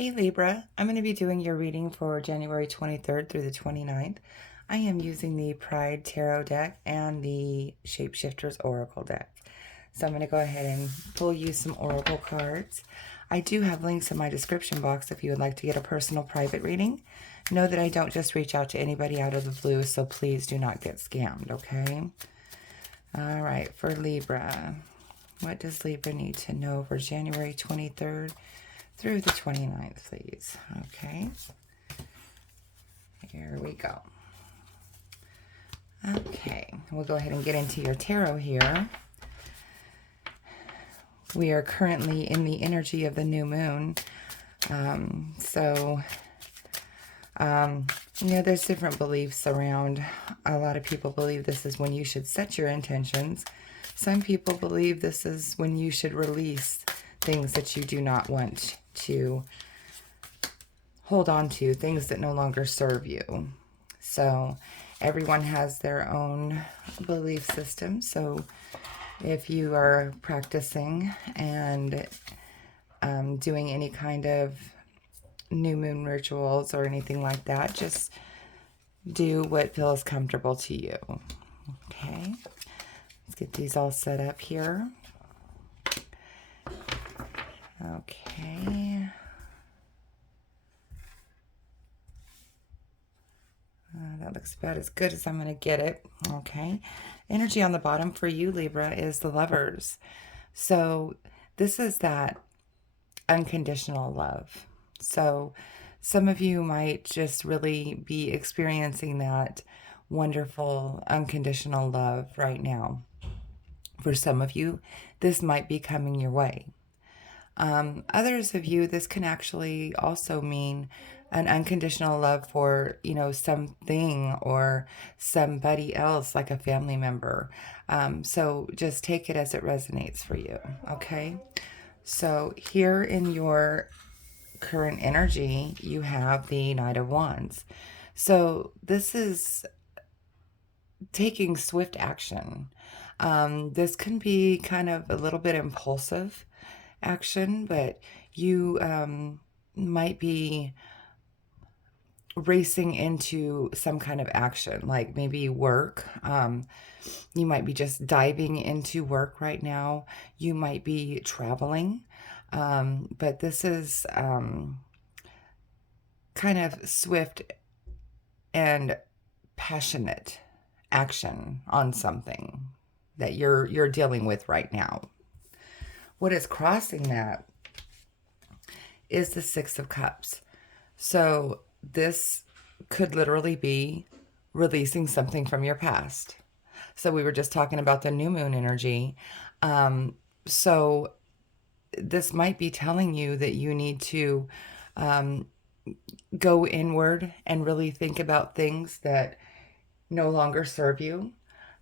Hey Libra, I'm going to be doing your reading for January 23rd through the 29th. I am using the Pride Tarot deck and the Shapeshifters Oracle deck. So I'm going to go ahead and pull you some Oracle cards. I do have links in my description box if you would like to get a personal private reading. Know that I don't just reach out to anybody out of the blue, so please do not get scammed, okay? All right, for Libra, what does Libra need to know for January 23rd through the 29th, please? Okay, here we go. Okay, we'll go ahead and get into your tarot here. We are currently in the energy of the new moon. There's different beliefs around. A lot of people believe this is when you should set your intentions. Some people believe this is when you should release things that you do not want to hold on to, things that no longer serve you. So everyone has their own belief system. So if you are practicing and doing any kind of new moon rituals or anything like that, just do what feels comfortable to you. Okay, let's get these all set up here. Okay. That looks about as good as I'm going to get it. Okay. Energy on the bottom for you, Libra, is the Lovers. So this is that unconditional love. So some of you might just really be experiencing that wonderful unconditional love right now. For some of you, this might be coming your way. Others of you, this can actually also mean an unconditional love for, something or somebody else, like a family member. So just take it as it resonates for you, okay? So here in your current energy, you have the Knight of Wands. So this is taking swift action. This can be kind of a little bit impulsive action, but you might be racing into some kind of action, like maybe work. You might be just diving into work right now. You might be traveling. But this is kind of swift and passionate action on something that you're dealing with right now. What is crossing that is the Six of Cups. So this could literally be releasing something from your past. So we were just talking about the new moon energy. So this might be telling you that you need to go inward and really think about things that no longer serve you,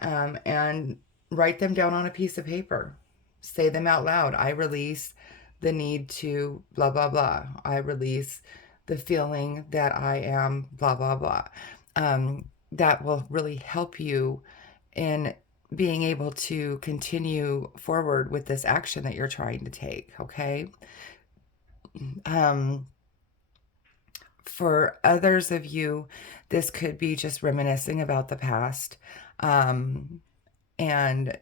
and write them down on a piece of paper. Say them out loud. I release the need to blah, blah, blah. I release the feeling that I am blah, blah, blah. That will really help you in being able to continue forward with this action that you're trying to take, okay? For others of you, this could be just reminiscing about the past, and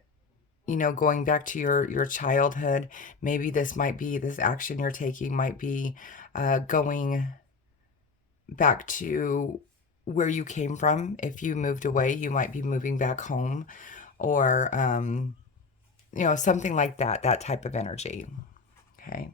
going back to your childhood. Maybe this action you're taking might be going back to where you came from. If you moved away, you might be moving back home, or something like that type of energy. Okay.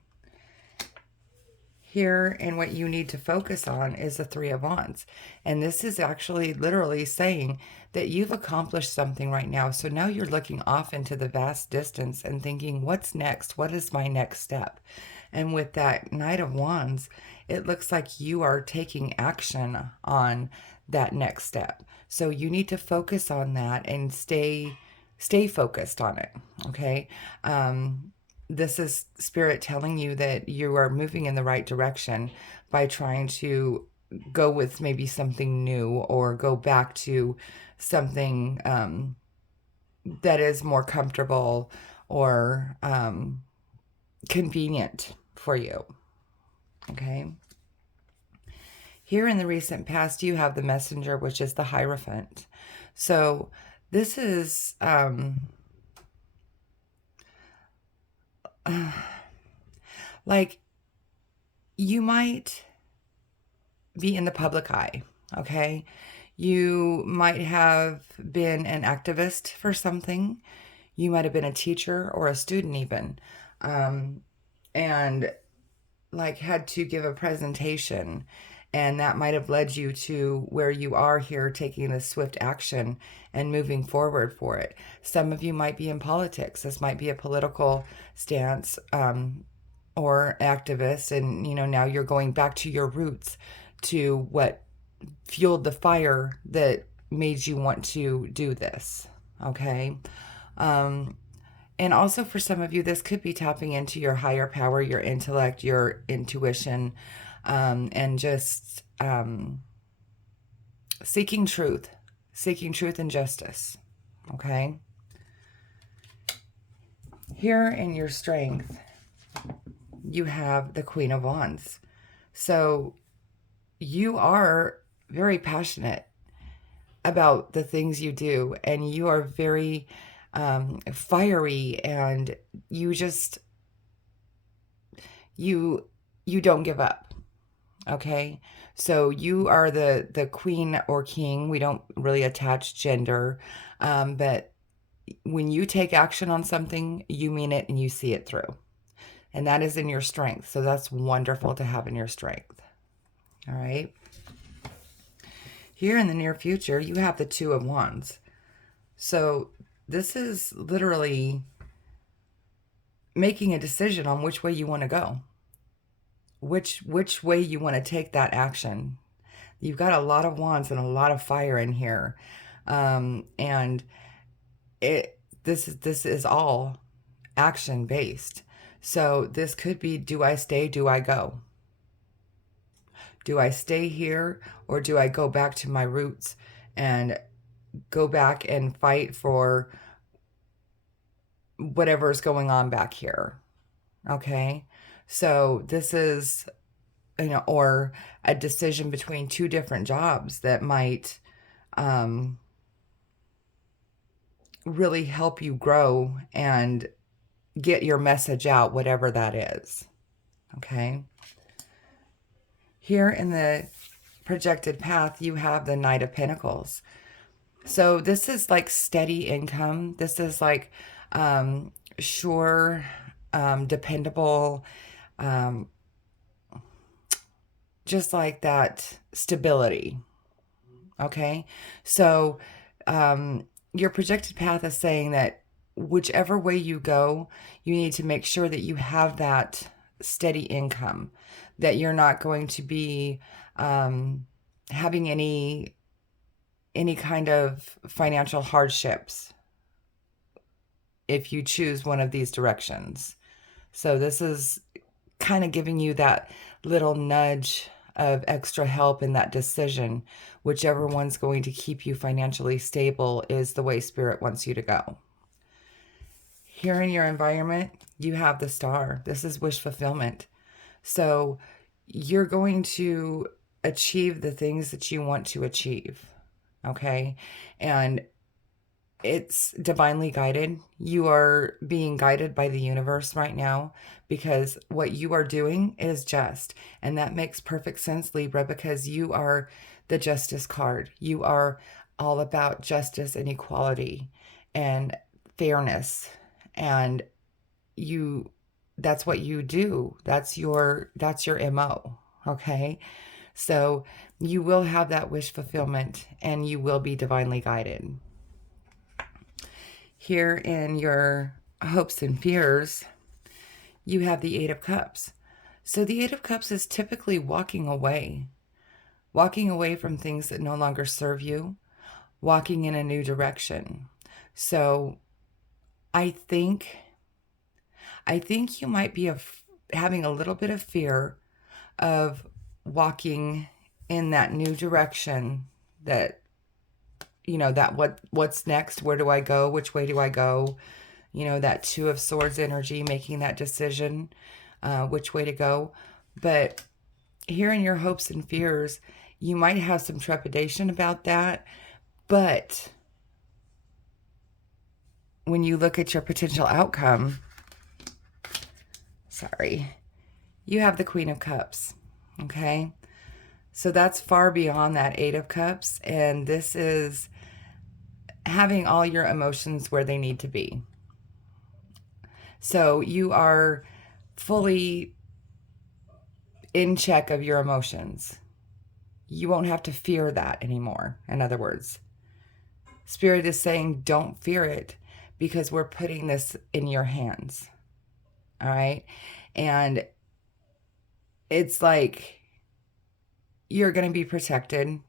Here, and what you need to focus on is the Three of Wands. And this is actually literally saying that you've accomplished something right now. So now you're looking off into the vast distance and thinking, what's next? What is my next step? And with that Knight of Wands, it looks like you are taking action on that next step. So you need to focus on that and stay focused on it, okay? This is Spirit telling you that you are moving in the right direction by trying to go with maybe something new, or go back to something that is more comfortable or convenient for you. Okay. Here in the recent past, you have the Messenger, which is the Hierophant. So this is like you might be in the public eye, okay? You might have been an activist for something. You might have been a teacher or a student even. And like had to give a presentation, and that might have led you to where you are here, taking this swift action and moving forward for it. Some of you might be in politics. This might be a political stance, or activist, and now you're going back to your roots, to what fueled the fire that made you want to do this. Okay. And also for some of you, this could be tapping into your higher power, your intellect, your intuition, and just seeking truth and justice. Okay. Here in your strength, you have the Queen of Wands. So you are very passionate about the things you do, and you are very fiery, and you just you don't give up. Okay. So you are the queen or king. We don't really attach gender, but when you take action on something, you mean it and you see it through, and that is in your strength. So that's wonderful to have in your strength. All right. Here in the near future, you have the Two of Wands. So this is literally making a decision on which way you want to go, which way you want to take that action. You've got a lot of wands and a lot of fire in here, and this is all action based. So this could be: do I stay? Do I go? Do I stay here, or do I go back to my roots and go back and fight for whatever's going on back here? Okay. So this is, or a decision between two different jobs that might really help you grow and get your message out, whatever that is. Okay. Here in the projected path, you have the Knight of Pentacles. So this is like steady income. This is like sure, dependable, just like that stability. Okay. So your projected path is saying that whichever way you go, you need to make sure that you have that steady income, that you're not going to be having any kind of financial hardships if you choose one of these directions. So this is kind of giving you that little nudge of extra help in that decision. Whichever one's going to keep you financially stable is the way Spirit wants you to go. Here in your environment, you have the Star. This is wish fulfillment. So you're going to achieve the things that you want to achieve. Okay. And it's divinely guided. You are being guided by the universe right now, because what you are doing is just. And that makes perfect sense, Libra, because you are the Justice card. You are all about justice and equality and fairness. And that's what you do. That's your MO. Okay. So you will have that wish fulfillment, and you will be divinely guided. Here in your hopes and fears, you have the Eight of Cups. So the Eight of Cups is typically walking away from things that no longer serve you, walking in a new direction. So I think you might be having a little bit of fear of walking in that new direction, that what's next, where do I go, which way do I go, that Two of Swords energy, making that decision, which way to go. But hearing your hopes and fears, you might have some trepidation about that, but when you look at your potential outcome, sorry, you have the Queen of Cups, okay? So that's far beyond that Eight of Cups, and this is having all your emotions where they need to be. So you are fully in check of your emotions. You won't have to fear that anymore, in other words. Spirit is saying, don't fear it because we're putting this in your hands. All right. And it's like you're going to be protected.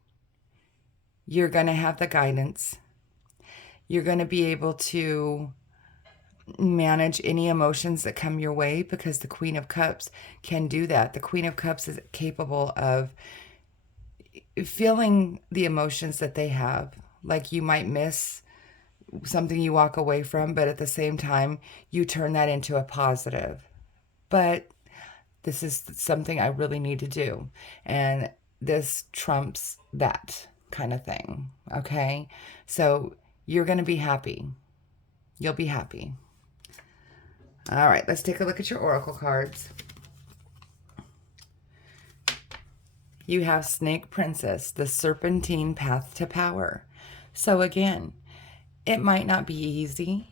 You're going to have the guidance. You're going to be able to manage any emotions that come your way because the Queen of Cups can do that. The Queen of Cups is capable of feeling the emotions that they have. Like you might miss something you walk away from, but at the same time, you turn that into a positive. But this is something I really need to do. And this trumps that kind of thing. Okay. So you're going to be happy. You'll be happy. All right. Let's take a look at your oracle cards. You have Snake Princess, the serpentine path to power. So again, it might not be easy.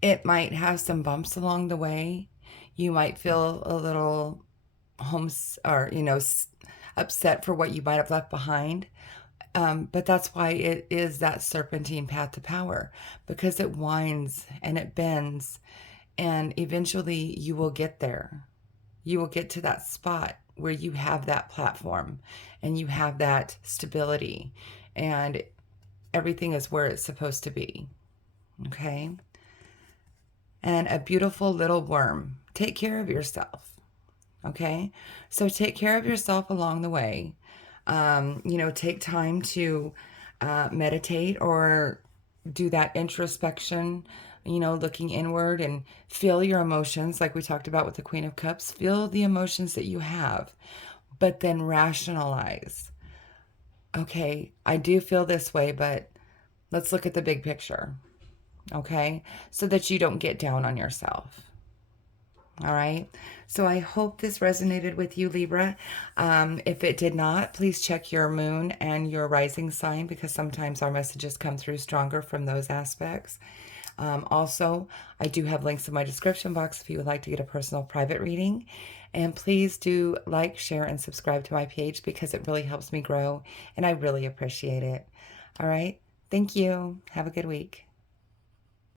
It might have some bumps along the way. You might feel a little upset for what you might have left behind. But that's why it is that serpentine path to power, because it winds and it bends, and eventually you will get there. You will get to that spot where you have that platform and you have that stability and everything is where it's supposed to be. Okay? And a beautiful little worm. Take care of yourself. Okay? So take care of yourself along the way. Take time to meditate or do that introspection, looking inward and feel your emotions, like we talked about with the Queen of Cups. Feel the emotions that you have, but then rationalize. Okay, I do feel this way, but let's look at the big picture. Okay, so that you don't get down on yourself. All right. So I hope this resonated with you, Libra. If it did not, please check your moon and your rising sign because sometimes our messages come through stronger from those aspects. Also, I do have links in my description box if you would like to get a personal private reading. And please do like, share, and subscribe to my page because it really helps me grow and I really appreciate it. All right. Thank you. Have a good week.